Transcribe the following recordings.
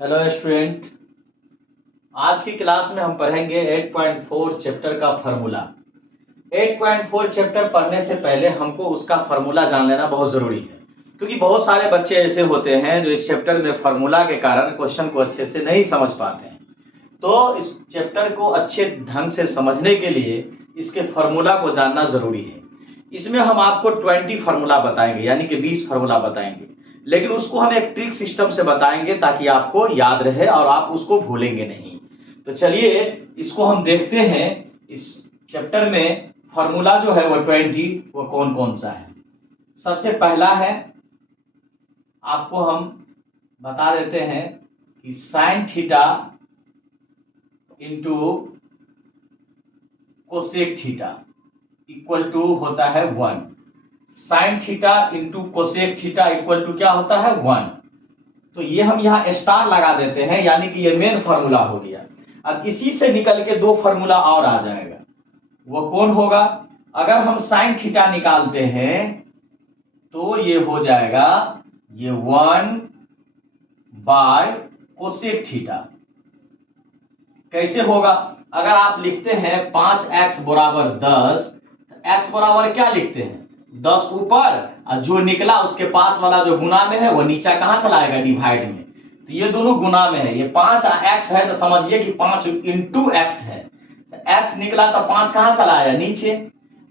Hello student. आज की class में हम पढ़ेंगे 8.4 चैप्टर का फार्मूला। 8.4 चैप्टर पढ़ने से पहले हमको उसका फार्मूला जान लेना बहुत ज़रूरी है, क्योंकि बहुत सारे बच्चे ऐसे होते हैं जो इस चैप्टर में फार्मूला के कारण क्वेश्चन को अच्छे से नहीं समझ पाते हैं। तो इस चैप्टर को अच्छे ढंग से समझने के लिए इसके फार्मूला को जानना ज़रूरी है। इसमें हम आपको 20 फार्मूला बताएंगे, यानी कि 20 फार्मूला बताएंगे, लेकिन उसको हम एक ट्रिक सिस्टम से बताएंगे ताकि आपको याद रहे और आप उसको भूलेंगे नहीं। तो चलिए इसको हम देखते हैं। इस चैप्टर में फार्मूला जो है वो 20 वो कौन कौन सा है। सबसे पहला है, आपको हम बता देते हैं कि sine theta into cosec theta equal to होता है 1। Sine theta into cosec theta equal to क्या होता है 1। तो ये हम यहाँ स्टार लगा देते हैं, यानी कि ये मेन फार्मूला हो गया। अब इसी से निकल के दो फार्मूला और आ जाएगा। वो कौन होगा? अगर हम साइन थीटा निकालते हैं तो ये हो जाएगा ये 1 बाय कोसेक थीटा। कैसे होगा? अगर आप लिखते हैं 5x बराबर 10, x बराबर क्या लिखते हैं 10 ऊपर, और जो निकला उसके पास वाला जो गुना में है वो नीचा कहाँ चला आएगा? डिवाइड में। तो ये दोनों गुना में है। ये 5x है तो समझिए कि 5 इंटू x है। तो x निकला तो 5 कहाँ चला आया? नीचे।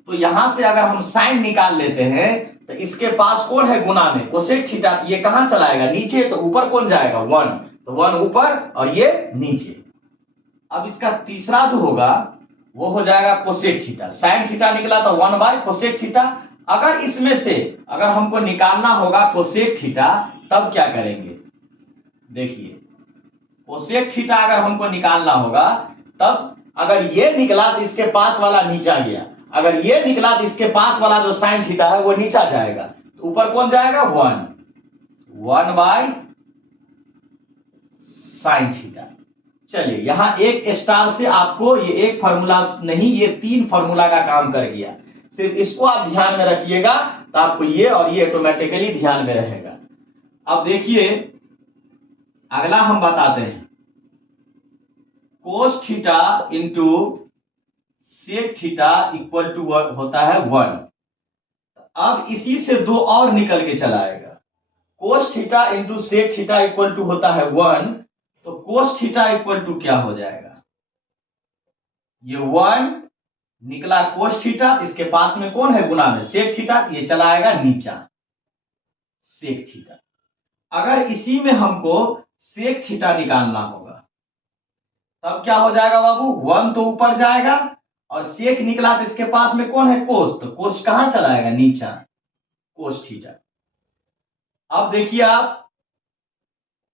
तो यहां से अगर हम साइन निकाल लेते हैं तो इसके पास कौन है गुना में? Cosec theta. ये कहाँ चला आएगा? नीचे। तो ऊपर कौन जाएगा? 1। तो 1 ऊपर और ये नीचे। अब इसका तीसरा जो होगा वो हो जाएगा कोसेक थीटा। साइन थीटा निकला तो 1 बाय कोसेक थीटा। अगर इसमें से अगर हमको निकालना होगा कोसेक थीटा, तब क्या करेंगे? देखिए, कोसेक थीटा अगर हमको निकालना होगा तब अगर ये निकला तो इसके पास वाला नीचा गया, अगर ये निकला तो इसके पास वाला जो साइन थीटा है वो नीचा जाएगा। तो ऊपर कौन जाएगा? 1 बाय साइन थीटा। चलिए, यहां एक स्टार से आपको ये एक फार्मूला नहीं, ये 3 फार्मूला का काम कर गया। सिर्फ इसको आप ध्यान में रखिएगा तो आपको ये और ये ऑटोमेटिकली ध्यान में रहेगा। अब देखिए, अगला हम बताते हैं cos theta into sec theta equal to होता है 1। अब इसी से दो और निकल के चला आएगा। Cos theta into sec theta equal to होता है 1। तो कोस थीटा इक्वल टू क्या हो जाएगा? ये 1 निकला कोस थीटा, इसके पास में कौन है गुना में? Sec theta. ये चला आएगा नीचा, सेक थीटा। अगर इसी में हमको सेक थीटा निकालना होगा तब क्या हो जाएगा बाबू? 1 तो ऊपर जाएगा और सेक निकला तो इसके पास में कौन है? कोस। तो कोस कहां चला आएगा? नीचा, कोस थीटा। अब देखिए, आप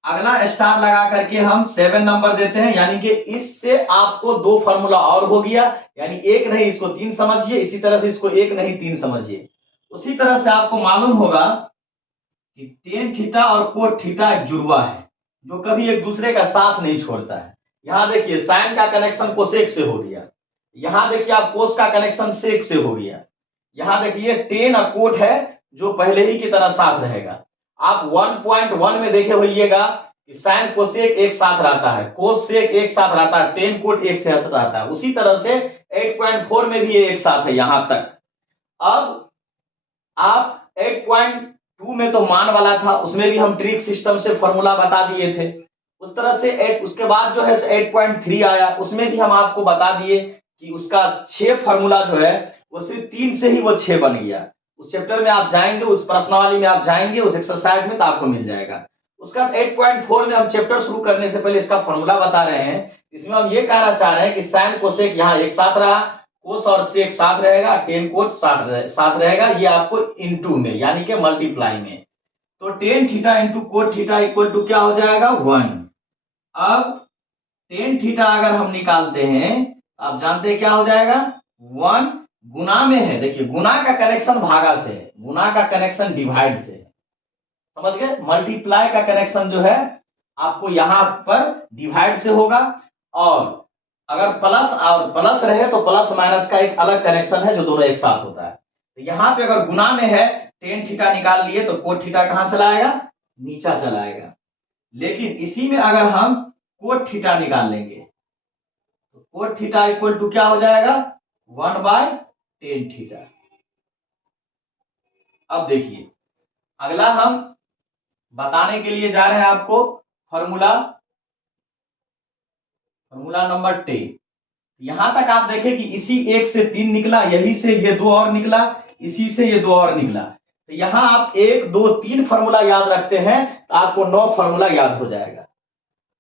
अगला स्टार लगा करके हम 7 नंबर देते हैं, यानी कि इससे आपको 2 फार्मूला और हो गया। यानी एक नहीं इसको 3 समझिए, इसी तरह से इसको एक नहीं 3 समझिए। उसी तरह से आपको मालूम होगा कि टेन थीटा और कोट थीटा एक जुड़वा है जो कभी एक दूसरे का साथ नहीं छोड़ता है। यहां देखिए, साइन का कनेक्शन कोसेक से हो गया। यहां देखिए, आप कोस का कनेक्शन सेक से हो गया। यहां देखिए, टेन और कोट है जो पहले ही की तरह साथ रहेगा। आप 1.1 में देखे होइएगा कि साइन कोसेक एक साथ रहता है, कोस सेक एक साथ रहता है, टेन कोट एक साथ रहता है। उसी तरह से 8.4 में भी ये एक साथ है यहां तक। अब आप 8.2 में तो मान वाला था, उसमें भी हम ट्रिक सिस्टम से फॉर्मूला बता दिए थे। उस तरह से उसके बाद जो है 8.3 आया, उसमें भी हम आपको बता दिए कि उसका 6 फार्मूला जो है वो सिर्फ 3 से ही वो 6 बन गया। उस चैप्टर में आप जाएंगे, उस प्रश्नावली में आप जाएंगे, उस एक्सरसाइज में तो आपको मिल जाएगा। उसका 8.4 में हम चैप्टर शुरू करने से पहले इसका फॉर्मूला बता रहे हैं। इसमें हम ये कहना चाह रहे हैं कि साइन कोसेक यहाँ एक साथ रहा, कोस और सेक साथ रहेगा, टेन कोट साथ रहेगा। ये आपको इनटू में यानी कि मल्टीप्लाई में। तो tan theta into cot theta equal to क्या हो जाएगा? 1। अब टेन थीटा अगर हम निकालते हैं, आप जानते हैं क्या हो जाएगा? 1 गुना में है। देखिए, गुना का कनेक्शन भागा से है, गुना का कनेक्शन डिवाइड से है। समझ गए? मल्टीप्लाई का कनेक्शन जो है आपको यहां पर डिवाइड से होगा, और अगर प्लस और प्लस रहे तो प्लस माइनस का एक अलग कनेक्शन है जो दोनों एक साथ होता है। तो यहां पे अगर गुना में है, टेन थीटा निकाल लिए तो कोट थीटा कहां चला आएगा? नीचा चला आएगा। लेकिन इसी में अगर हम कोट थीटा निकाल लेंगे तो कोट थीटा इक्वल टू क्या हो जाएगा 1/tan थीटा। अब देखिए अगला हम बताने के लिए जा रहे हैं आपको फॉर्मूला नंबर 10। यहां तक आप देखें कि इसी 1 से 3 निकला, यही से ये 2 और निकला, इसी से ये 2 और निकला। तो यहां आप 1 2 3 फॉर्मूला याद रखते हैं तो आपको 9 फॉर्मूला याद हो जाएगा।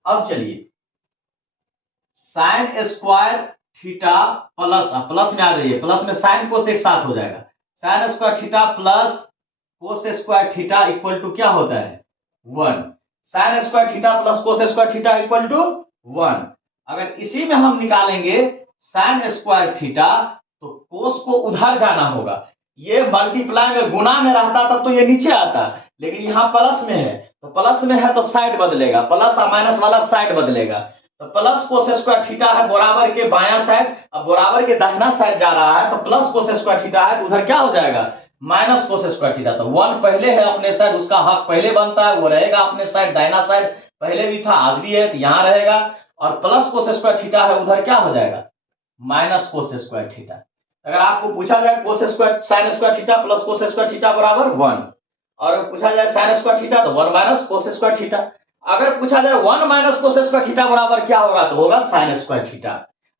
अब चलिए sign square theta plus, plus में आ जाइए, प्लस में साइन कोस एक साथ हो जाएगा। Sine square theta plus cos square theta equal to क्या होता है 1। Sine square theta plus cos square theta equal to 1। अगर इसी में हम निकालेंगे साइन स्क्वायर थीटा तो कोस को उधर जाना होगा। ये मल्टीप्लाई में गुना में रहता तब तो ये नीचे आता, लेकिन यहां प्लस में है तो प्लस में है तो साइड बदलेगा, प्लस और माइनस वाला साइड बदलेगा। तो प्लस कोस स्क्वायर थीटा है बराबर के बायां साइड, अब बराबर के दाहिना साइड जा रहा है तो प्लस कोस स्क्वायर थीटा है तो उधर क्या हो जाएगा माइनस कोस स्क्वायर थीटा। तो 1 पहले है अपने साइड, उसका हक पहले बनता है, वो रहेगा अपने साइड, दाहिना साइड पहले भी था आज भी है तो यहां रहेगा। और प्लस कोस स्क्वायर थीटा है उधर क्या हो जाएगा माइनस कोस स्क्वायर थीटा। अगर आपको पूछा जाए cos square sine square theta plus cos square theta बराबर 1, और पूछा जाए साइन स्क्वायर थीटा तो 1 माइनस कोस स्क्वायर थीटा। अगर पूछा जाए 1 माइनस कोस स्क्वायर थीटा बराबर क्या होगा तो होगा साइन स्क्वायर थीटा।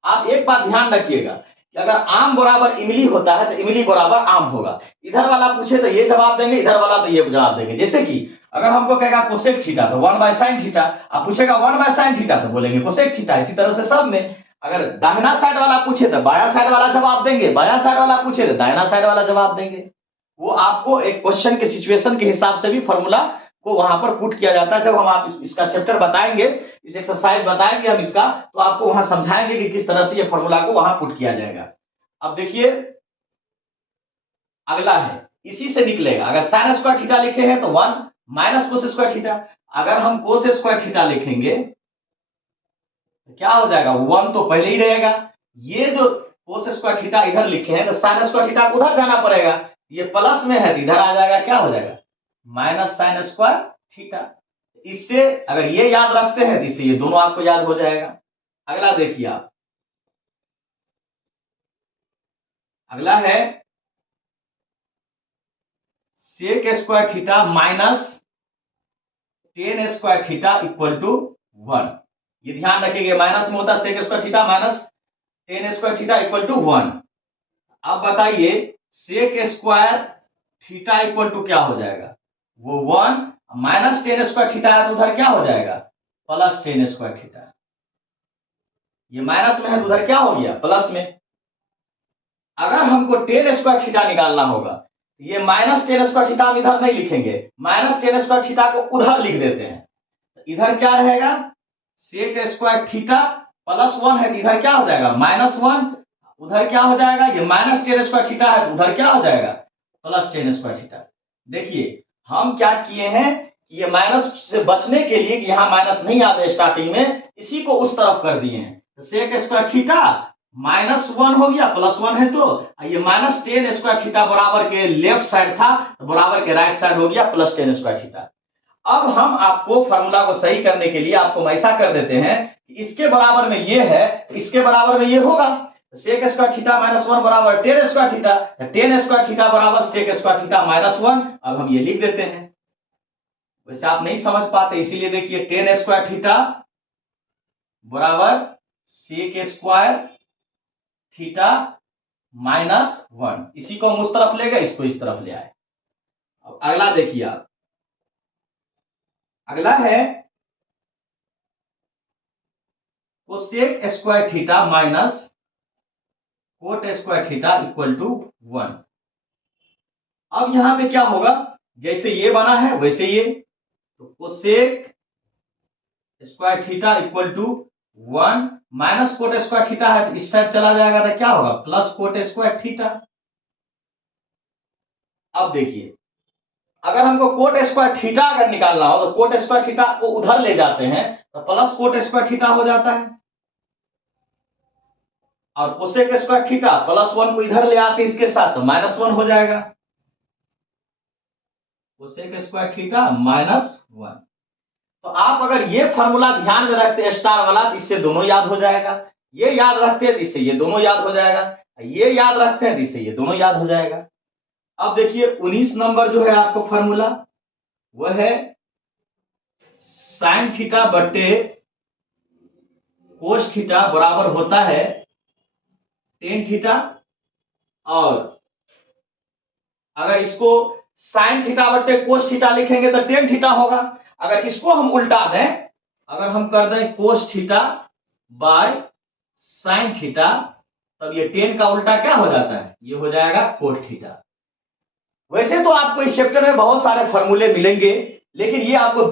आप एक बात ध्यान रखिएगा कि अगर आम बराबर इमली होता है तो इमली बराबर आम होगा। इधर वाला पूछे तो ये जवाब देंगे, इधर वाला तो ये जवाब देंगे। जैसे कि अगर हमको कहेगा कोसेक थीटा तो 1/sin थीटा, आप पूछेगा 1/sin थीटा तो बोलेंगे कोसेक थीटा। इसी तरह से सब में अगर दाहिना साइड वाला पूछे तो बाया साइड वाला जवाब देंगे, बाया साइड वाला पूछे तो दाहिना साइड वाला जवाब देंगे। वो आपको एक क्वेश्चन के सिचुएशन के हिसाब से भी फॉर्मूला को वहां पर पुट किया जाता है। जब हम आप इसका चैप्टर बताएंगे, इस एक्सरसाइज बताएंगे हम इसका, तो आपको वहां समझाएंगे कि किस तरह से ये फॉर्मूला को वहां पुट किया जाएगा। अब देखिए अगला है इसी से निकलेगा, अगर साइन स्क्वायर थीटा लिखे हैं तो 1 माइनस कोस स्क्वायर थीटा। अगर हम कोस स्क्वायर थीटा लिखेंगे तो क्या हो जाएगा 1 तो पहले ही रहेगा। ये जो कोस स्क्वायर थीटा इधर लिखे हैं तो साइन स्क्वायर थीटा को उधर जाना पड़ेगा, ये प्लस में है तो इधर आ जाएगा, क्या हो जाएगा माइनस साइन स्क्वायर थीटा। इससे अगर ये याद रखते हैं तो इससे ये दोनों आपको याद हो जाएगा। अगला देखिए आप, अगला है sec square theta minus tan square theta equal to 1। ये ध्यान रखिएगा माइनस में होता है sec square theta minus tan square theta equal to 1। अब बताइए sec square theta equal to क्या हो जाएगा वो 1 माइनस टेन स्क्वायर थीटा है तो उधर क्या हो जाएगा प्लस टेन स्क्वायर थीटा। ये माइनस में है तो उधर क्या हो गया प्लस में। अगर हमको टेन स्क्वायर थीटा निकालना होगा ये माइनस टेन स्क्वायर थीटा हम इधर नहीं लिखेंगे, माइनस टेन स्क्वायर थीटा को उधर लिख देते हैं। तो इधर क्या रहेगा सेक स्क्वायर थीटा प्लस 1 है तो इधर क्या हो जाएगा -1, उधर क्या हो जाएगा ये माइनस टेन स्क्वायर थीटा है तो उधर क्या हो जाएगा प्लस टेन स्क्वायर थीटा। देखिए हम क्या किए हैं ये माइनस से बचने के लिए कि यहां माइनस नहीं आते स्टार्टिंग में, इसी को उस तरफ कर दिए हैं। तो सेक स्क्वायर थीटा -1 हो गया, +1 है तो ये माइनस टेन स्क्वायर थीटा बराबर के लेफ्ट साइड था तो बराबर के राइट साइड हो गया प्लस टेन स्क्वायर थीटा। अब हम आपको फॉर्मूला को सही करने के लिए आपको हम ऐसा कर देते हैं कि इसके बराबर में ये है तो इसके बराबर में ये होगा। सेक स्क्वायर थीटा -1 बराबर ten square theta, ten square theta बराबर सेक स्क्वायर थीटा -1। अब हम ये लिख देते हैं, वैसे आप नहीं समझ पाते इसीलिए देखिए टेन स्क्वायर थीटा बराबर सेक स्क्वायर थीटा -1। इसी को हम उस तरफ ले गए, इसको इस तरफ ले आए। अब अगला देखिए आप, अगला है cosec square theta minus cot square theta equal to 1। अब यहां पे क्या होगा जैसे ये बना है वैसे ये, तो cosec square theta equal to 1 minus cot square theta है तो इस साइड चला जाएगा तो क्या होगा प्लस कोट स्क्वायर थीटा। अब देखिए अगर हमको कोट स्क्वायर थीटा अगर निकालना हो तो कोट स्क्वायर थीटा को उधर ले जाते हैं तो प्लस कोट स्क्वायर थीटा हो जाता है, और कोसेक स्क्वायर थीटा +1 को इधर ले आते हैं इसके साथ तो -1 हो जाएगा। Cosec square theta -1। तो आप अगर ये फॉर्मूला ध्यान में रखते हैं स्टार वाला, तो इससे दोनों याद हो जाएगा। ये याद रखते हैं तो इससे ये दोनों याद हो जाएगा। ये याद रखते हैं तो इससे ये दोनों याद हो जाएगा। अब देखिए 19 नंबर जो है आपको फॉर्मूला, वह है साइन थीटा बट्टे कोस थीटा बराबर होता है टेन थीटा। और अगर इसको साइन थीटा बट्टे कोस थीटा लिखेंगे तो टेन थीटा होगा। अगर इसको हम उल्टा दें, अगर हम कर दें cos theta by sine theta, तब ये टेन का उल्टा क्या हो जाता है, ये हो जाएगा कोट थीटा। वैसे तो आपको इस चैप्टर में बहुत सारे फॉर्मूले मिलेंगे, लेकिन ये आपको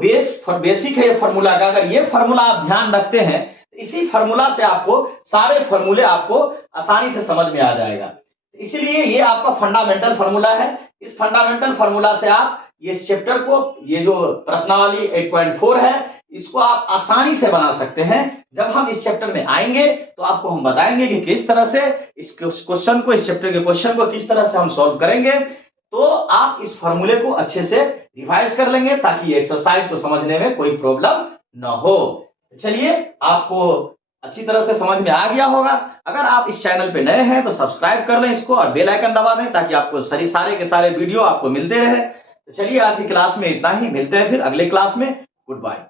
बेसिक है ये फॉर्मूला का। अगर ये फॉर्मूला आप ध्यान रखते हैं तो इसी फॉर्मूला से आपको सारे फॉर्मूले आपको आसानी से समझ में आ जाएगा। इसीलिए ये आपका फंडामेंटल फॉर्मूला है। इस फंडामेंटल फॉर्मूला से आप ये चैप्टर को, ये जो प्रश्नावली 8.4 है, इसको आप आसानी से बना सकते हैं। जब हम इस चैप्टर में आएंगे तो आपको हम बताएंगे कि किस तरह से इस क्वेश्चन को, इस चैप्टर के क्वेश्चन को किस तरह से हम सॉल्व करेंगे। तो आप इस फॉर्मूले को अच्छे से रिवाइज कर लेंगे ताकि एक्सरसाइज को समझने में कोई प्रॉब्लम न हो। चलिए, आपको अच्छी तरह से समझ में आ गया होगा। अगर आप इस चैनल पे नए हैं तो सब्सक्राइब कर लें इसको और बेल आइकन दबा दें ताकि आपको सारे के सारे वीडियो आपको मिलते रहे। तो चलिए, आज की क्लास में इतना ही। मिलते हैं फिर अगले क्लास में। Good bye.